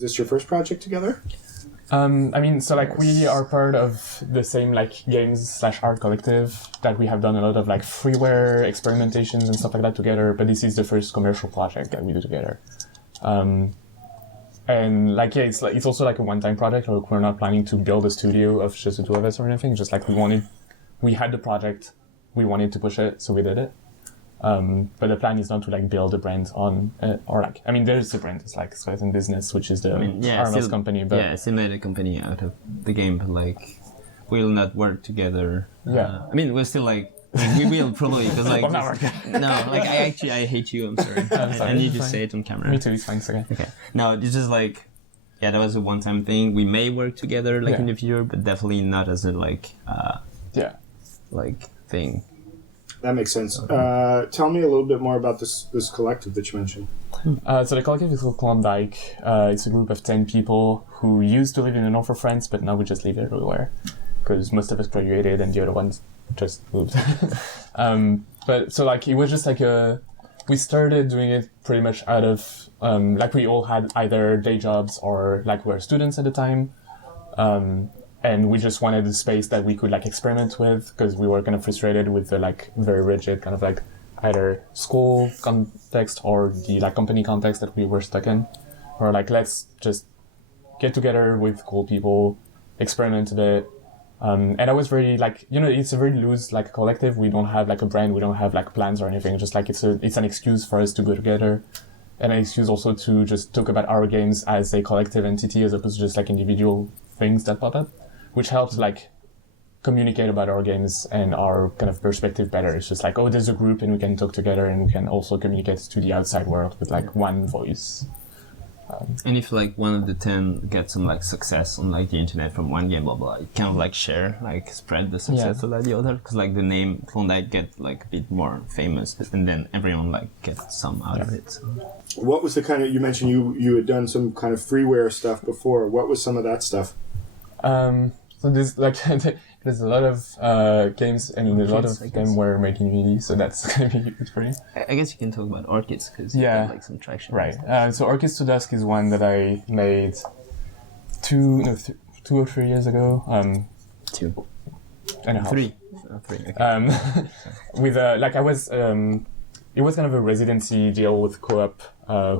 Is this your first project together? I mean, so like we are part of the same like games/art collective that we have done a lot of like freeware experimentations and stuff like that together, but this is the first commercial project that we do together. And like, yeah, it's also like a one-time project. Like, we're not planning to build a studio of just the two of us or anything. Just like we had the project, we wanted to push it, so we did it. But the plan is not to like build a brand on or like, I mean, there's a brand. It's like Sweat and Business, which is the Armel's company. But yeah, still made a company out of the game, but like we'll not work together. Yeah, I mean, we're still like we will probably because like like I hate you. I'm sorry. I need to say it on camera. Me too. It's fine. It's okay. Okay. No, it's just like that was a one-time thing. We may work together like in the future, but definitely not as a like like thing. That makes sense. Tell me a little bit more about this collective that you mentioned. So the collective is called Klondike. It's a group of 10 people who used to live in the north of France, but now we just live everywhere because most of us graduated and the other ones just moved. But so like it was just like we started doing it pretty much out of like we all had either day jobs or like we were students at the time. And we just wanted a space that we could like experiment with because we were kind of frustrated with the like very rigid kind of like either school context or the like company context that we were stuck in. Or like, let's just get together with cool people, experiment a bit. And I was very like, you know, it's a very loose like collective. We don't have like a brand. We don't have like plans or anything. Just like it's an excuse for us to go together. And an excuse also to just talk about our games as a collective entity as opposed to just like individual things that pop up. Which helps like communicate about our games and our kind of perspective better. It's just like, oh, there's a group and we can talk together and we can also communicate to the outside world with like one voice. And if like one of the 10 gets some like success on like the internet from one game, blah blah, you kind of like share, like spread the success of the other, because like the name Klondike get like a bit more famous, and then everyone like gets some out of it. So. What was the kind of, you mentioned you had done some kind of freeware stuff before. What was some of that stuff? So there's like there's a lot of games and a lot of them were making Unity, so that's gonna be good for you. I guess you can talk about Orchids because you got like some traction. Right. So Orchids to Dusk is one that I made 2 or 3 years ago. 2 and a half. 3. 3. Okay. With like I was it was kind of a residency deal with Co-op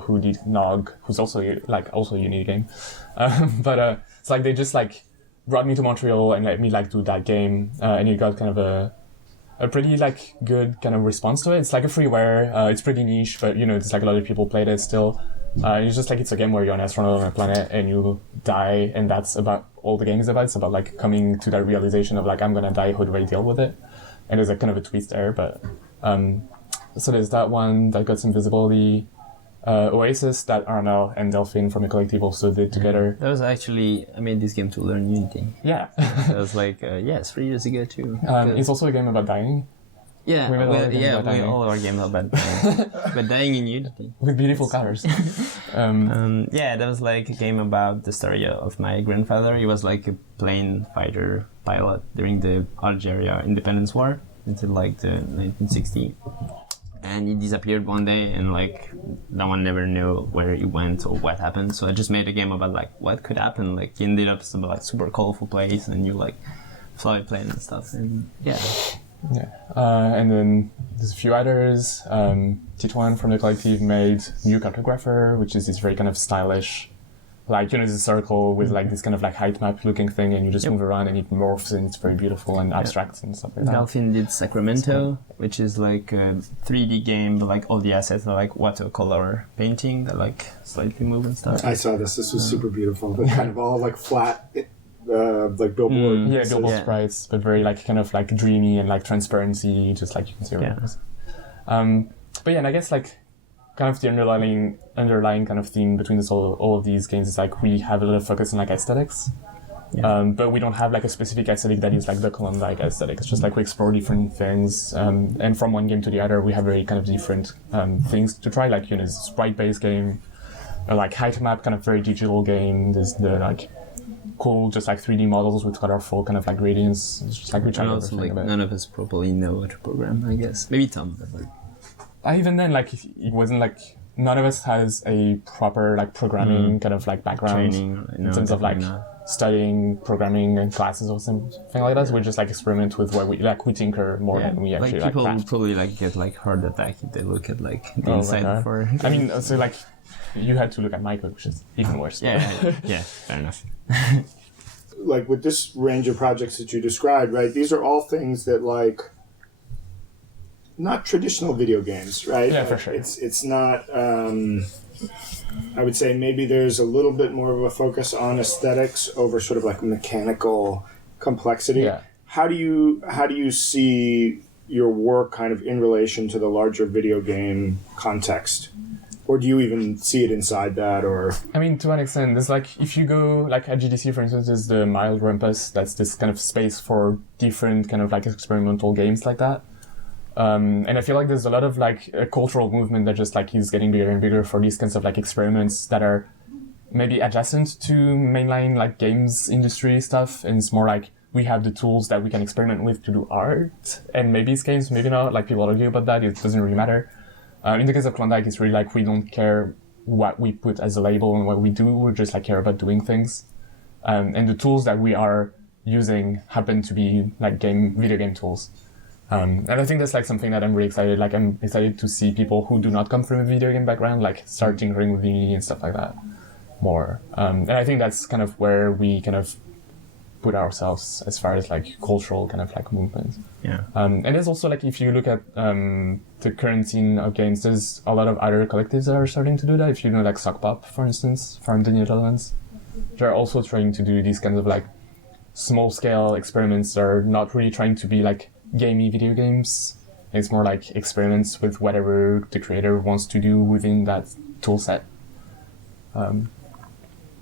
who did Nog, who's also a Unity game, but it's like they just like brought me to Montreal and let me like do that game, and it got kind of a pretty like good kind of response to it. It's like a freeware, it's pretty niche, but you know, it's like a lot of people played it still. It's just like it's a game where you're an astronaut on a planet and you die, and that's about all the game is about. It's about like coming to that realization of like, I'm gonna die, how do I deal with it? And there's like kind of a twist there, but so there's that one that got some visibility. Oasis that Armel and Delphine from the collective also did together. That was actually, I made this game to learn Unity. Yeah. That was like, 3 years ago too. It's also a game about dying. Yeah, we all our games about dying. But dying in Unity. With beautiful colors. Yeah, that was like a game about the story of my grandfather. He was like a plane fighter pilot during the Algeria independence war until like the 1960s. And he disappeared one day, and like no one never knew where he went or what happened. So I just made a game about like what could happen. Like he ended up some like super colorful place, and you like fly plane and stuff. And and then there's a few others. Titouan from the collective made New Cartographer, which is this very kind of stylish, like, you know, it's a circle with like this kind of like height map looking thing, and you just move around and it morphs and it's very beautiful and abstract and stuff like that. Delphine did Sacramento, which is like a 3D game, but like all the assets are like watercolor painting that like slightly move and stuff. I saw this. This was super beautiful. But kind of all like flat, like billboard. Billboard sprites, but very like kind of like dreamy and like transparency, just like you can see around. But yeah, and I guess like kind of the underlying kind of theme between all of these games is like we have a lot of focus on like aesthetics, but we don't have like a specific aesthetic that is like the Klondike aesthetic. It's just like we explore different things, and from one game to the other we have very kind of different things to try. Like, you know, it's a sprite-based game, like height map, kind of very digital game. There's the like cool just like 3D models with colorful kind of like gradients. It's just like we try also like none of us properly know how to program, I guess. Maybe Tom, but like. Even then, like, it wasn't like none of us has a proper like programming kind of like background Training, in terms of like studying programming and classes or something like that. So we just like experiment with what we like. We tinker more than we actually like people like will craft. probably like get like heart attack if they look at like the Oh my inside God. for. I mean, so like you had to look at my code, which is even worse. yeah, fair enough. Like with this range of projects that you described, right? These are all things that like not traditional video games, right? Yeah, like, for sure. It's not. I would say maybe there's a little bit more of a focus on aesthetics over sort of like mechanical complexity. Yeah. How do you see your work kind of in relation to the larger video game context? Or do you even see it inside that? Or I mean, to an extent, there's like, if you go, like at GDC, for instance, there's the Mild Rumpus, that's this kind of space for different kind of like experimental games like that. And I feel like there's a lot of like a cultural movement that just like is getting bigger and bigger for these kinds of like experiments that are maybe adjacent to mainline like games industry stuff. And it's more like we have the tools that we can experiment with to do art, and maybe it's games, maybe not. Like people argue about that. It doesn't really matter. In the case of Klondike, it's really like we don't care what we put as a label and what we do. We just like care about doing things. And the tools that we are using happen to be like video game tools. And I think that's like something that I'm really excited. Like I'm excited to see people who do not come from a video game background like start tinkering with Unity and stuff like that more. And I think that's kind of where we kind of put ourselves as far as like cultural kind of like movement. Yeah. And there's also like, if you look at the current scene of games, there's a lot of other collectives that are starting to do that. If you know like Sock Pop, for instance, from the Netherlands, they're also trying to do these kinds of like small scale experiments that are not really trying to be like gamey video games. It's more like experiments with whatever the creator wants to do within that tool set.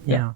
Yeah.